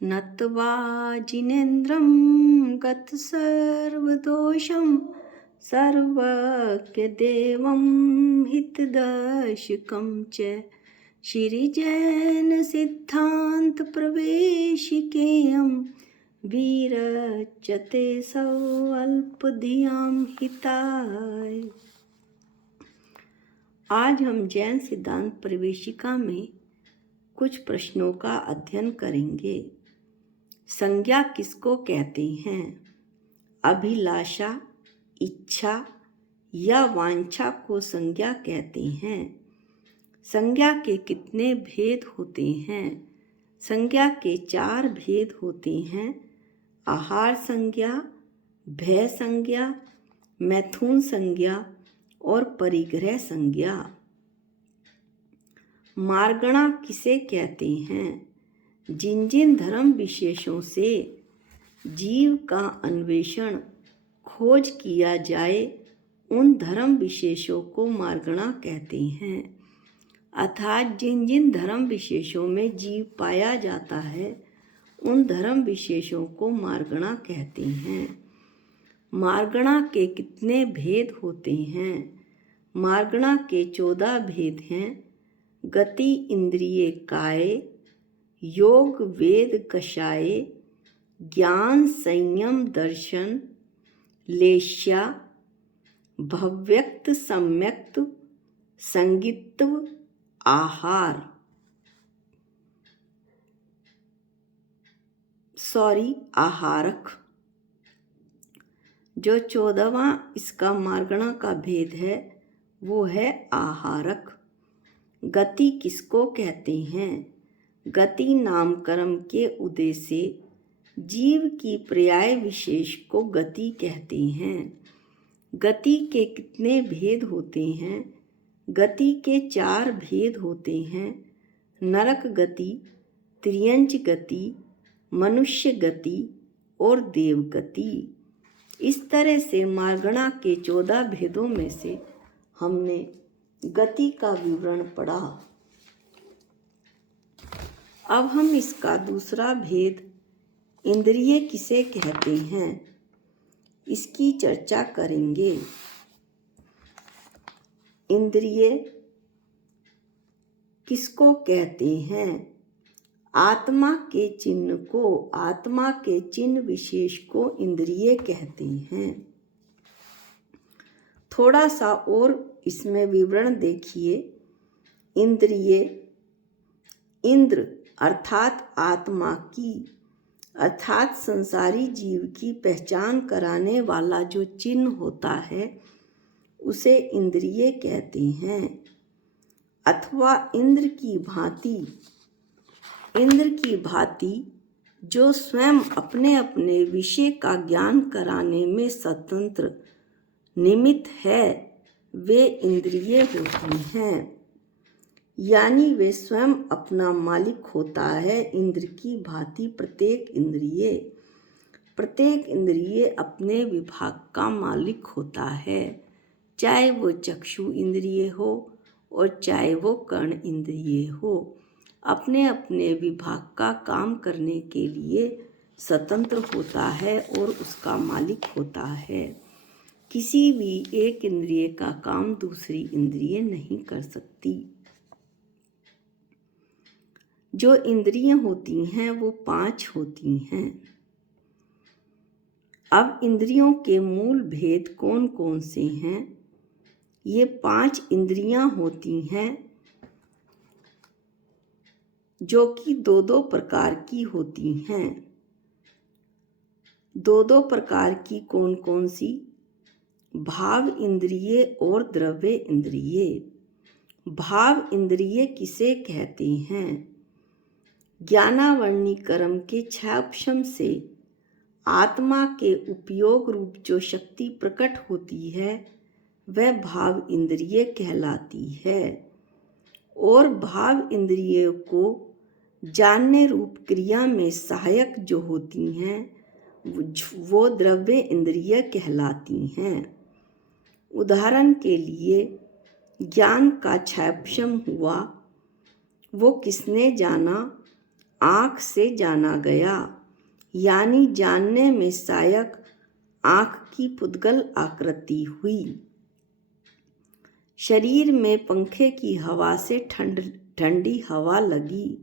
नत्वा जिनेन्द्रं गतसर्वदोषं सर्वज्ञदेवं हितदर्शकं च श्रीजैनसिद्धान्तप्रवेशिकेयं विरचते स्वल्पधियां हिताय। आज हम जैन सिद्धांत प्रवेशिका में कुछ प्रश्नों का अध्ययन करेंगे। संज्ञा किसको कहते हैं? अभिलाषा, इच्छा या वांछा को संज्ञा कहते हैं। संज्ञा के कितने भेद होते हैं? संज्ञा के 4 भेद होते हैं। आहार संज्ञा, भय संज्ञा, मैथुन संज्ञा और परिग्रह संज्ञा। मार्गणा किसे कहते हैं? जिन जिन धर्म विशेषों से जीव का अन्वेषण खोज किया जाए उन धर्म विशेषों को मार्गणा कहते हैं। अर्थात जिन जिन धर्म विशेषों में जीव पाया जाता है उन धर्म विशेषों को मार्गणा कहते हैं। मार्गणा के कितने भेद होते हैं? मार्गणा के 14 भेद हैं। गति इंद्रिय काय, योग वेद कषाय, ज्ञान संयम दर्शन, लेश्या, भव्यक्त सम्यक्त, संगित्व, आहार। आहारक। जो 14वां इसका मार्गणा का भेद है वो है आहारक। गति किसको कहते हैं? गति नामकर्म के उदय से जीव की पर्याय विशेष को गति कहते हैं। गति के कितने भेद होते हैं? गति के 4 भेद होते हैं। नरक गति, त्रियंच गति, मनुष्य गति और देव गति। इस तरह से मार्गणा के 14 भेदों में से हमने गति का विवरण पढ़ा। अब हम इसका दूसरा भेद इंद्रिय किसे कहते हैं इसकी चर्चा करेंगे। इंद्रिय किसको कहते हैं? आत्मा के चिन्ह को, आत्मा के चिन्ह विशेष को इंद्रिय कहते हैं। थोड़ा सा और इसमें विवरण देखिए। इंद्रिय इंद्र अर्थात आत्मा की, अर्थात संसारी जीव की पहचान कराने वाला जो चिन्ह होता है उसे इंद्रिय कहते हैं। अथवा इंद्र की भांति जो स्वयं अपने अपने विषय का ज्ञान कराने में स्वतंत्र निमित्त है वे इंद्रिय होती हैं। यानी वे स्वयं अपना मालिक होता है। इंद्र की भांति प्रत्येक इंद्रिय अपने विभाग का मालिक होता है, चाहे वो चक्षु इंद्रिय हो और चाहे वो कर्ण इंद्रिय हो। अपने अपने विभाग का काम करने के लिए स्वतंत्र होता है और उसका मालिक होता है। किसी भी एक इंद्रिय का काम दूसरी इंद्रिय नहीं कर सकती। जो इंद्रियां होती हैं वो 5 होती हैं। अब इंद्रियों के मूल भेद कौन कौन से हैं? ये 5 इंद्रियां होती हैं जो कि 2-2 प्रकार की होती हैं। 2-2 प्रकार की कौन कौन सी? भाव इंद्रिय और द्रव्य इंद्रिय। भाव इंद्रिय किसे कहते हैं? ज्ञानावरणी कर्म के क्षयपशम से आत्मा के उपयोग रूप जो शक्ति प्रकट होती है वह भाव इंद्रिय कहलाती है। और भाव इंद्रियों को जानने रूप क्रिया में सहायक जो होती हैं वो द्रव्य इंद्रिय कहलाती हैं। उदाहरण के लिए ज्ञान का क्षयपशम हुआ, वो किसने जाना? आँख से जाना गया, यानी जानने में सहायक आँख की पुद्गल आकृति हुई। शरीर में पंखे की हवा से ठंडी हवा लगी।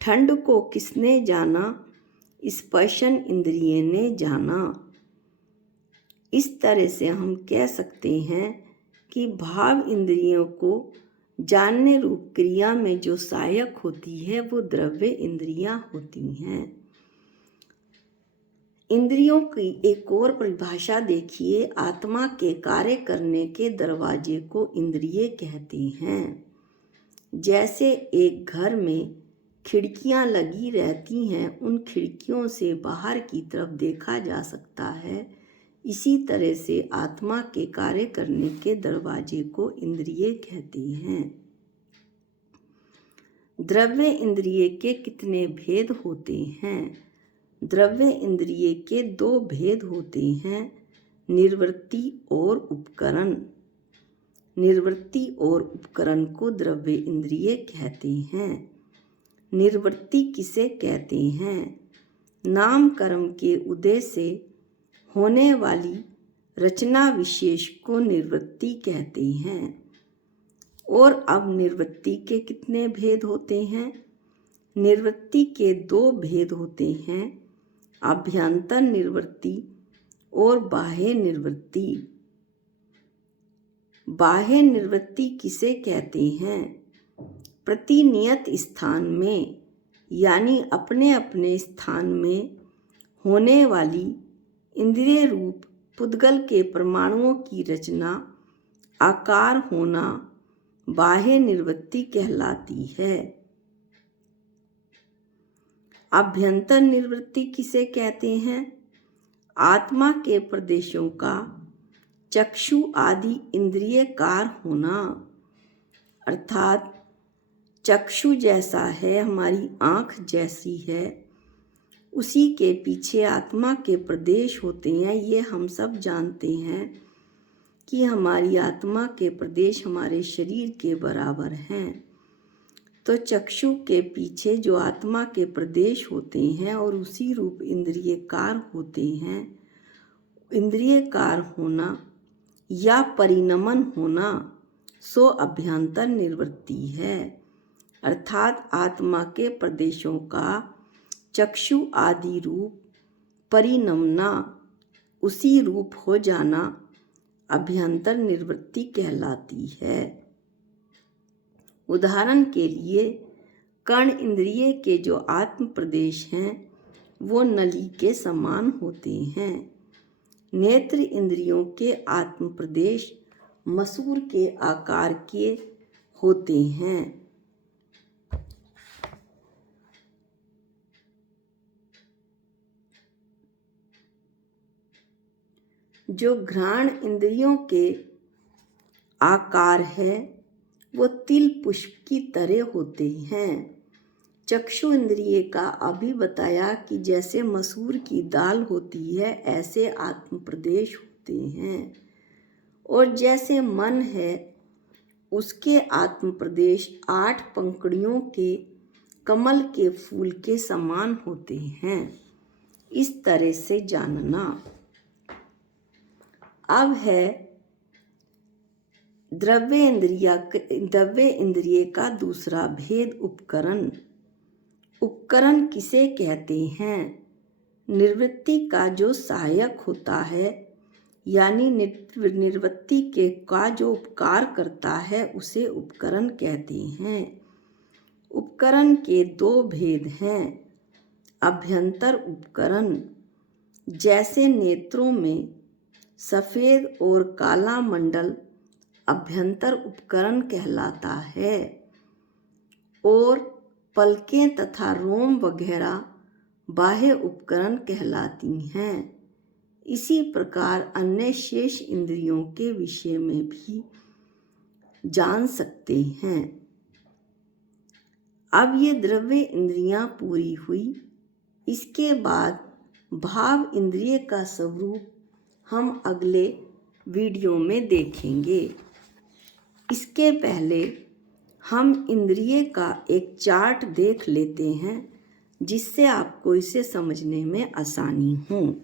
ठंड को किसने जाना? स्पर्शन इंद्रिय ने जाना। इस तरह से हम कह सकते हैं कि भाव इंद्रियों को जानने रूप क्रिया में जो सहायक होती है वो द्रव्य इंद्रियां होती हैं। इंद्रियों की एक और परिभाषा देखिए। आत्मा के कार्य करने के दरवाजे को इंद्रिय कहते हैं। जैसे एक घर में खिड़कियां लगी रहती हैं, उन खिड़कियों से बाहर की तरफ देखा जा सकता है, इसी तरह से आत्मा के कार्य करने के दरवाजे को इंद्रिय कहते हैं। द्रव्य इंद्रिय के कितने भेद होते हैं? द्रव्य इंद्रिय के दो भेद होते हैं, निर्वृत्ति और उपकरण। निर्वृत्ति और उपकरण को द्रव्य इंद्रिय कहते हैं। निर्वृत्ति किसे कहते हैं? नाम कर्म के उदय से होने वाली रचना विशेष को निर्वृत्ति कहते हैं। और अब निर्वृत्ति के कितने भेद होते हैं? निर्वृत्ति के दो भेद होते हैं, आभ्यंतर निर्वृत्ति और बाह्य निर्वृत्ति। बाह्य निर्वृत्ति किसे कहते हैं? प्रतिनियत स्थान में, यानी अपने अपने स्थान में होने वाली इंद्रिय रूप पुद्गल के परमाणुओं की रचना, आकार होना बाह्य निर्वृत्ति कहलाती है। आभ्यंतर निर्वृत्ति किसे कहते हैं? आत्मा के प्रदेशों का चक्षु आदि इंद्रिय कार होना, अर्थात चक्षु जैसा है, हमारी आँख जैसी है, उसी के पीछे आत्मा के प्रदेश होते हैं। ये हम सब जानते हैं कि हमारी आत्मा के प्रदेश हमारे शरीर के बराबर हैं। तो चक्षु के पीछे जो आत्मा के प्रदेश होते हैं और उसी रूप इंद्रिय कार होते हैं, इंद्रिय कार होना या परिणमन होना सो अभ्यंतर निर्वृत्ति है, अर्थात आत्मा के प्रदेशों का चक्षु आदि रूप परिणमना, उसी रूप हो जाना अभ्यंतर निर्वृत्ति कहलाती है। उदाहरण के लिए कर्ण इंद्रिय के जो आत्म प्रदेश हैं वो नली के समान होते हैं। नेत्र इंद्रियों के आत्म प्रदेश मसूर के आकार के होते हैं। जो घ्राण इंद्रियों के आकार है वो तिल पुष्प की तरह होते हैं। चक्षु इंद्रिय का अभी बताया कि जैसे मसूर की दाल होती है ऐसे आत्म प्रदेश होते हैं। और जैसे मन है उसके आत्म प्रदेश 8 पंखुड़ियों के कमल के फूल के समान होते हैं। इस तरह से जानना। अब है द्रव्य इंद्रिय का दूसरा भेद, उपकरण। उपकरण किसे कहते हैं? निर्वृत्ति का जो सहायक होता है, यानी निर्वृत्ति के का जो उपकार करता है उसे उपकरण कहते हैं। उपकरण के दो भेद हैं, अभ्यंतर उपकरण, जैसे नेत्रों में सफ़ेद और काला मंडल अभ्यंतर उपकरण कहलाता है, और पलकें तथा रोम वगैरह बाह्य उपकरण कहलाती हैं। इसी प्रकार अन्य शेष इंद्रियों के विषय में भी जान सकते हैं। अब ये द्रव्य इंद्रियां पूरी हुई। इसके बाद भाव इंद्रिय का स्वरूप हम अगले वीडियो में देखेंगे। इसके पहले हम इंद्रिय का एक चार्ट देख लेते हैं जिससे आपको इसे समझने में आसानी हो।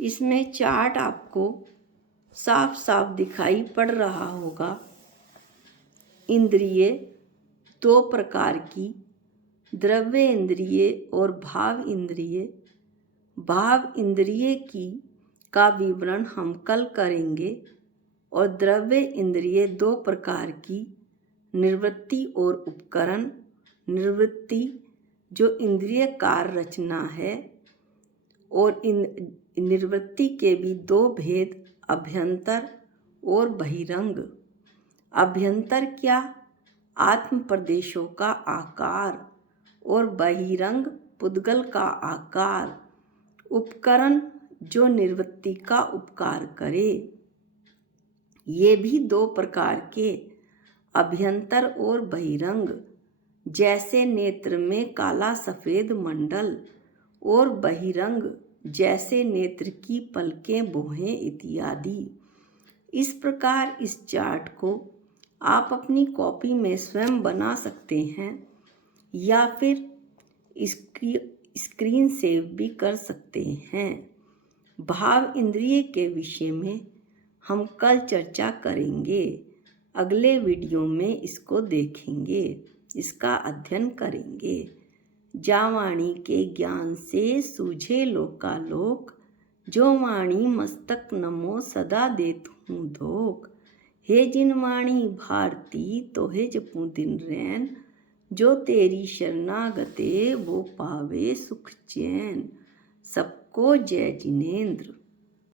इसमें चार्ट आपको साफ साफ दिखाई पड़ रहा होगा। इंद्रिय दो प्रकार की, द्रव्य इंद्रिय और भाव इंद्रिय। भाव इंद्रिय का विवरण हम कल करेंगे। और द्रव्य इंद्रिय दो प्रकार की, निवृत्ति और उपकरण। निवृत्ति जो इंद्रिय कार्य रचना है, और निवृत्ति के भी दो भेद, अभ्यंतर और बहिरंग। अभ्यंतर क्या? आत्म प्रदेशों का आकार, और बहिरंग पुद्गल का आकार। उपकरण जो निवृत्ति का उपकार करे। ये भी दो प्रकार के, अभ्यंतर और बहिरंग। जैसे नेत्र में काला सफ़ेद मंडल, और बहिरंग जैसे नेत्र की पलकें, भौहें इत्यादि। इस प्रकार इस चार्ट को आप अपनी कॉपी में स्वयं बना सकते हैं, या फिर इसकी स्क्रीन सेव भी कर सकते हैं। भाव इंद्रिय के विषय में हम कल चर्चा करेंगे। अगले वीडियो में इसको देखेंगे, इसका अध्ययन करेंगे। जा वाणी के ज्ञान से सूझे लोकालोक, जो वाणी मस्तक नमो सदा देत हूँ धोख। हे जिन वाणी भारती तोहे जपू दिन रैन, जो तेरी शरणागते वो पावे सुख चैन। सबको जय जिनेंद्र।